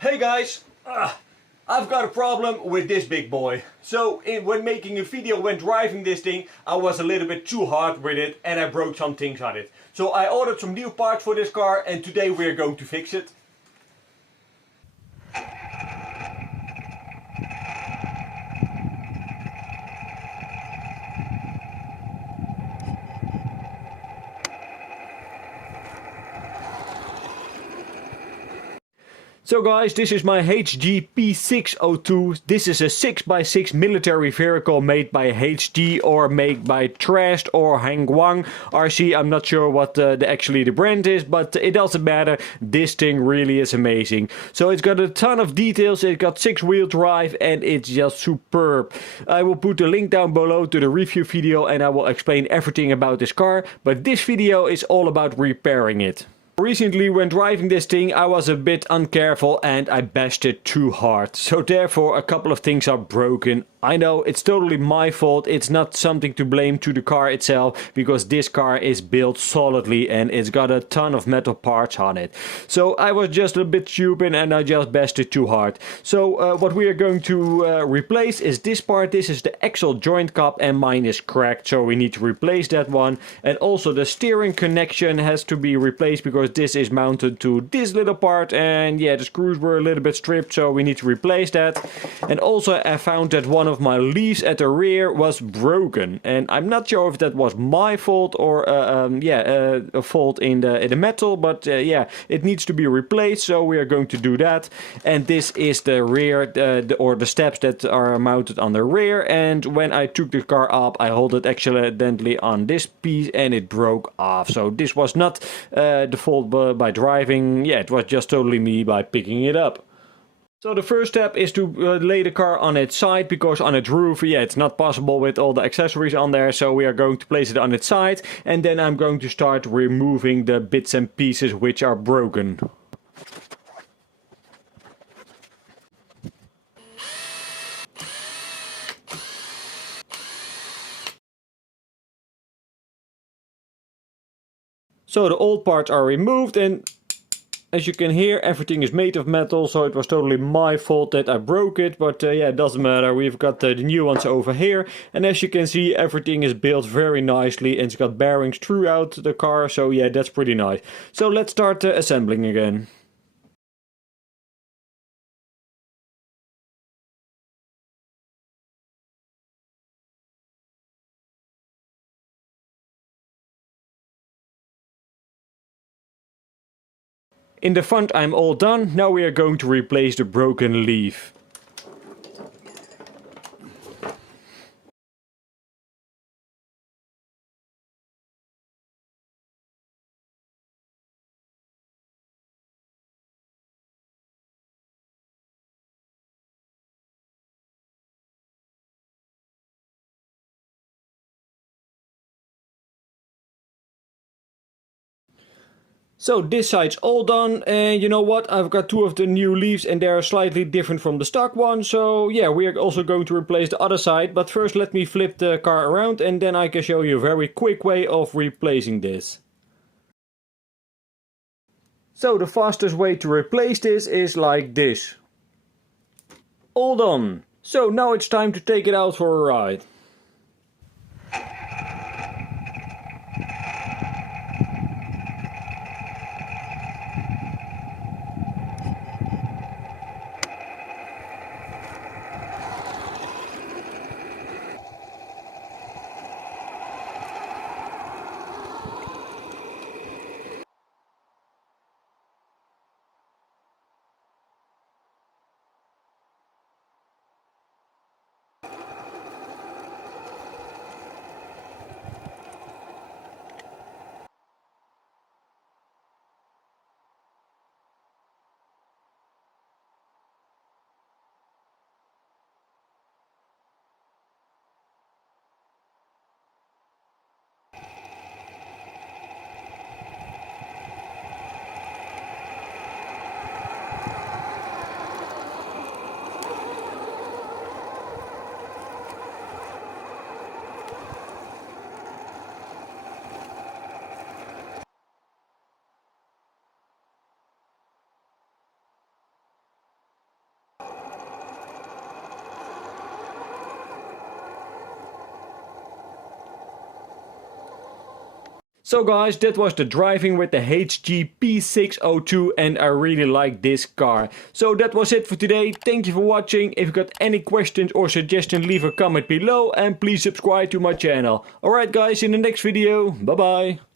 Hey guys, I've got a problem with this big boy. So when making a video when driving this thing, I was a little bit too hard with it and I broke some things on it. So I ordered some new parts for this car and today we're going to fix it. So guys, this is my HG P602. This is a 6x6 military vehicle made by HG or made by Trest or Hangguang RC. I'm not sure what actually the brand is, but it doesn't matter. This thing really is amazing. So it's got a ton of details. It's got 6-wheel drive and it's just superb. I will put the link down below to the review video and I will explain everything about this car. But this video is all about repairing it. Recently when driving this thing I was a bit uncareful and I bashed it too hard. So therefore a couple of things are broken. I know it's totally my fault, it's not something to blame to the car itself because this car is built solidly and it's got a ton of metal parts on it. So I was just a bit stupid and I just bashed it too hard. So what we are going to replace is this part. This is the axle joint cup and mine is cracked, so we need to replace that one. And also the steering connection has to be replaced because this is mounted to this little part and yeah, the screws were a little bit stripped, so we need to replace that. And also I found that one of my leaves at the rear was broken and I'm not sure if that was my fault or a fault in the metal, but yeah, it needs to be replaced, so we are going to do that. And this is the rear or the steps that are mounted on the rear, and when I took the car up I held it accidentally on this piece and it broke off. So this was not the fault by driving, yeah, it was just totally me by picking it up. So the first step is to lay the car on its side, because on its roof, yeah, it's not possible with all the accessories on there, so we are going to place it on its side, and then I'm going to start removing the bits and pieces which are broken. So the old parts are removed and as you can hear, everything is made of metal, so it was totally my fault that I broke it, but yeah, it doesn't matter. We've got the new ones over here, and as you can see, everything is built very nicely, and it's got bearings throughout the car, so yeah, that's pretty nice. So let's start assembling again. In the front I'm all done, now we are going to replace the broken leaf. So this side's all done, and you know what, I've got two of the new leaves and they're slightly different from the stock one, so yeah, we are also going to replace the other side, but first let me flip the car around and then I can show you a very quick way of replacing this. So the fastest way to replace this is like this. All done. So now it's time to take it out for a ride. So guys, that was the driving with the HG P602 and I really like this car. So that was it for today. Thank you for watching. If you got any questions or suggestions, leave a comment below and please subscribe to my channel. Alright guys, in the next video, bye bye.